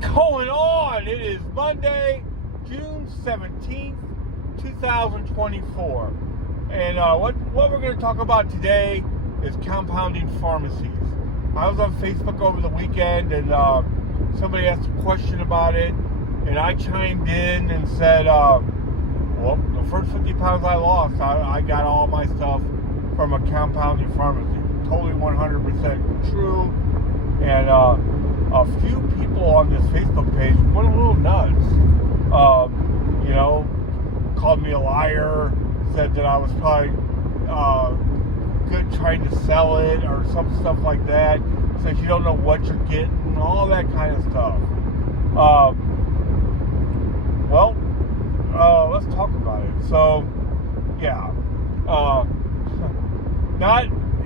going on? It is Monday, June 17th, 2024. And what we're going to talk about today is compounding pharmacies. I was on Facebook over the weekend and somebody asked a question about it, and I chimed in and said, well, the first 50 pounds I lost, I got all my stuff from a compounding pharmacy. Totally 100% true. And a few people on this Facebook page went a little nuts. Called me a liar, said that I was probably good trying to sell it or some stuff like that. Said you don't know what you're getting, all that kind of stuff. Let's talk about it. So, yeah.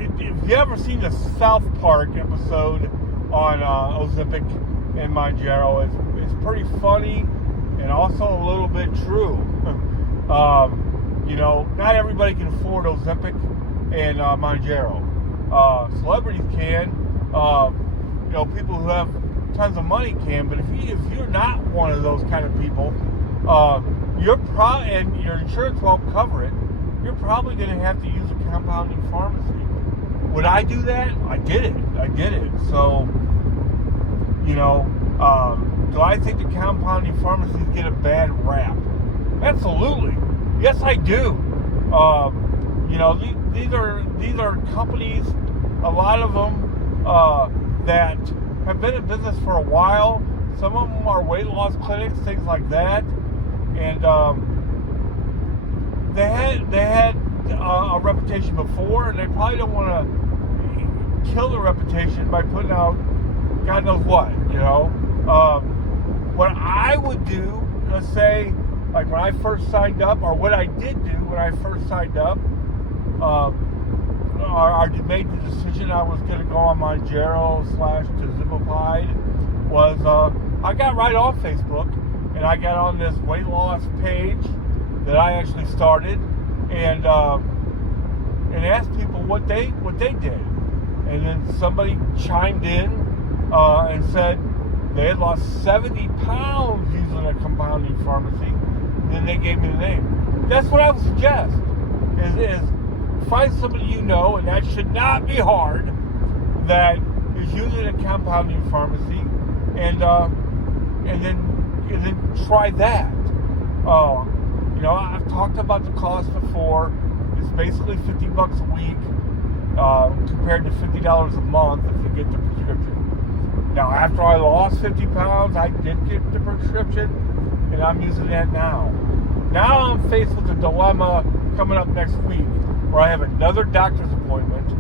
If you ever seen the South Park episode on Ozempic and Mounjaro, it's pretty funny and also a little bit true. Not everybody can afford Ozempic and Mounjaro. Celebrities can. People who have tons of money can. But if you're not one of those kind of people, and your insurance won't cover it, you're probably going to have to use a compounding pharmacy. Would I do that? I did it. So, do I think the compounding pharmacies get a bad rap? Absolutely. Yes, I do. These are companies, a lot of them, that have been in business for a while. Some of them are weight loss clinics, things like that. And they had a reputation before, and they probably don't want to kill the reputation by putting out God knows what. What I would do, let's say, like when I first signed up, or what I did do when I first signed up, I made the decision I was going to go on Mounjaro /Tazibopide, was I got right off Facebook, and I got on this weight loss page that I actually started, and asked people what they did, and then somebody chimed in and said they had lost 70 pounds using a compounding pharmacy, and then they gave me the name. That's what I would suggest, is find somebody you know, and that should not be hard, that is using a compounding pharmacy, and then try that. I've talked about the cost before. It's basically $50 a week, compared to $50 a month if you get the prescription. Now, after I lost 50 pounds, I did get the prescription, and I'm using that now. Now I'm faced with a dilemma coming up next week, where I have another doctor's appointment,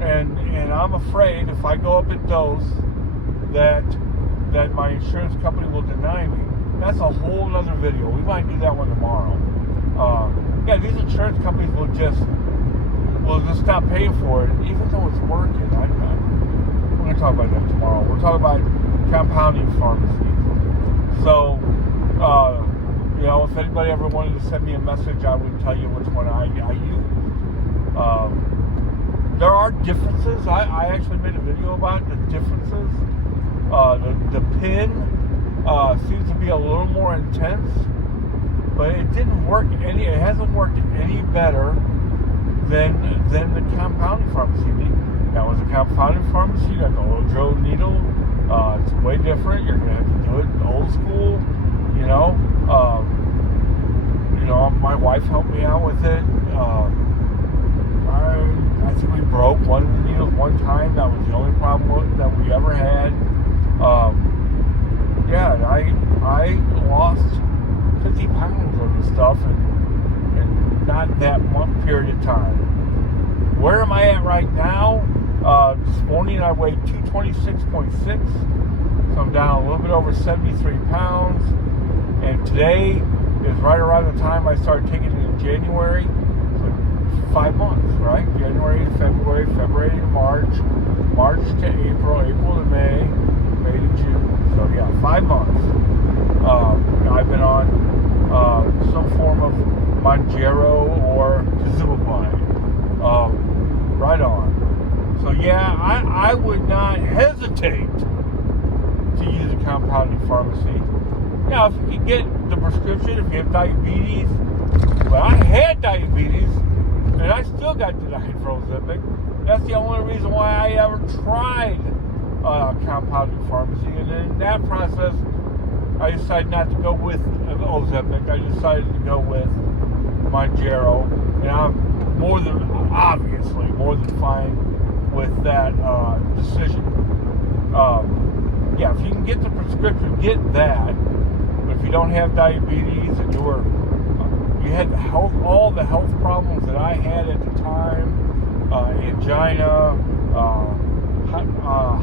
and I'm afraid if I go up in dose that my insurance company will deny me. That's a whole other video. We might do that one tomorrow. These insurance companies will just stop paying for it, even though it's working. We're going to talk about that tomorrow. We're talking about compounding pharmacies. So, if anybody ever wanted to send me a message, I would tell you which one I use. There are differences. I actually made a video about the differences. The pin seems to be a little more intense, but it hasn't worked any better than the compounding pharmacy. That was a compounding pharmacy. You got the Ojo needle. It's way different. You're gonna have to do it old school. My wife helped me out with it. I think we broke one of the needles one time. That was the only problem that we ever had. I lost 50 pounds of the stuff in not that one period of time. Where am I at right now? This morning I weighed 226.6, so I'm down a little bit over 73 pounds. And today is right around the time I started taking it in January. So 5 months, right? January to February, February to March, March to April, April to May, May to June. So 5 months. I've been on some form of Mounjaro or Tazibopide. Right on. So I would not hesitate pharmacy. Now, if you can get the prescription, if you have diabetes, well, I had diabetes, and I still got denied for Ozempic. That's the only reason why I ever tried compounding pharmacy. And then in that process, I decided not to go with Ozempic. I decided to go with Mounjaro, and I'm obviously more than fine with that decision. Yeah, if you can get the prescription, get that. But if you don't have diabetes and you had all the health problems that I had at the time, angina,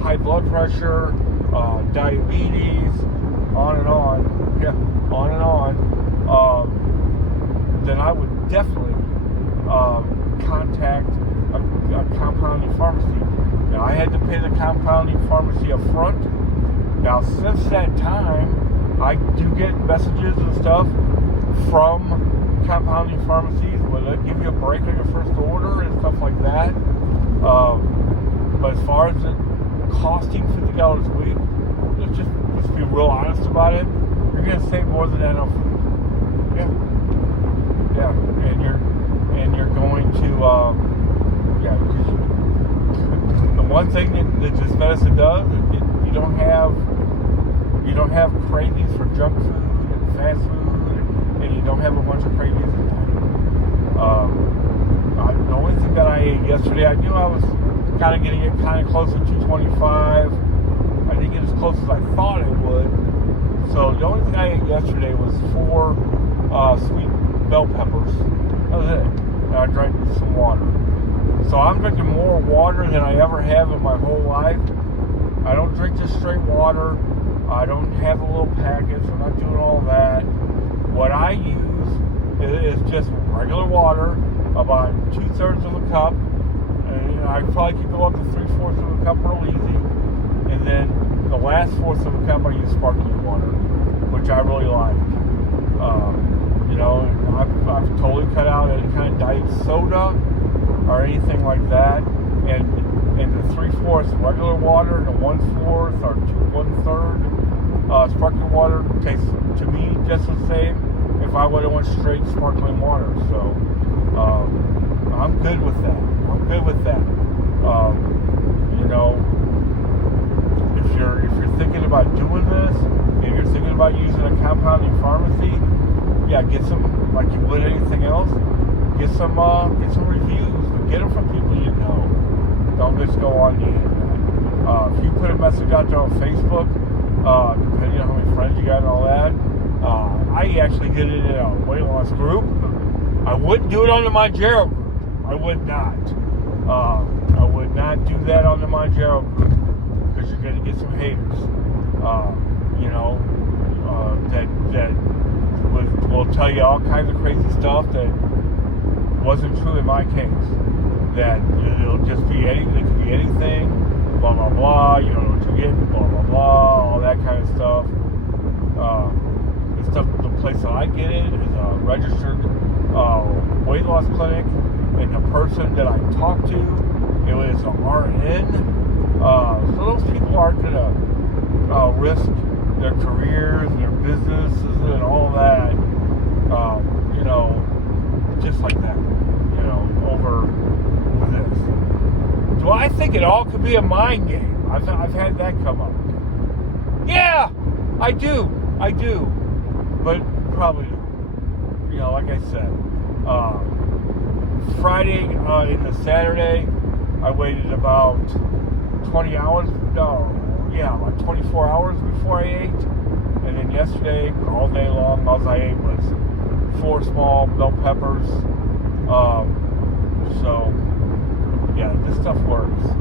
high blood pressure, diabetes, on and on, then I would definitely contact a compounding pharmacy. Now, I had to pay the compounding pharmacy up front. Now, since that time, I do get messages and stuff from compounding pharmacies where they give you a break on your first order and stuff like that. But as far as it costing $50 a week, let's just be real honest about it. You're going to save more than that on food. Yeah, and you're going to the one thing that this medicine does is you don't have cravings for junk food and fast food, and you don't have a bunch of cravings in that. The only thing that I ate yesterday, I knew I was kind of getting it kind of close to 225. I didn't get as close as I thought it would. So the only thing I ate yesterday was 4 sweet bell peppers. That was it. And I drank some water. So I'm drinking more water than I ever have in my whole life. I don't drink just straight water. I don't have a little packets. I'm not doing all that. What I use is just regular water, about 2/3 of a cup. And I probably could go up to 3/4 of a cup real easy. And then the last 1/4 of a cup I use sparkling water, which I really like. I've totally cut out any kind of diet soda or anything like that. And the 3/4 regular water and the 1/4 or 1/3 sparkling water tastes to me just the same if I would have went straight sparkling water. So I'm good with that. If you're thinking about doing this, if you're thinking about using a compounding pharmacy, yeah, get some, like you would anything else, get some reviews, but get them from people you know. Don't just go on the internet. If you put a message out there on Facebook, depending on how many friends you got and all that, I actually did it in a weight loss group. I wouldn't do it on the Mounjaro group. I would not. I would not do that on the Mounjaro group because you're going to get some haters. That will tell you all kinds of crazy stuff that wasn't true in my case. That it'll just be anything, it could be anything, blah blah blah. You don't know what you're getting, blah blah blah, all that kind of stuff. The place that I get it is a registered weight loss clinic, and the person that I talked to, it was an RN. So those people aren't gonna risk their careers and their businesses and all that, just like that, over this. Do I think it all could be a mind game? I've had that come up. Yeah, I do, but probably not. Like I said, Friday into Saturday, I waited about 20 hours. About 24 hours before I ate. And then yesterday, all day long, all I ate was 4 small bell peppers. So, yeah, this stuff works.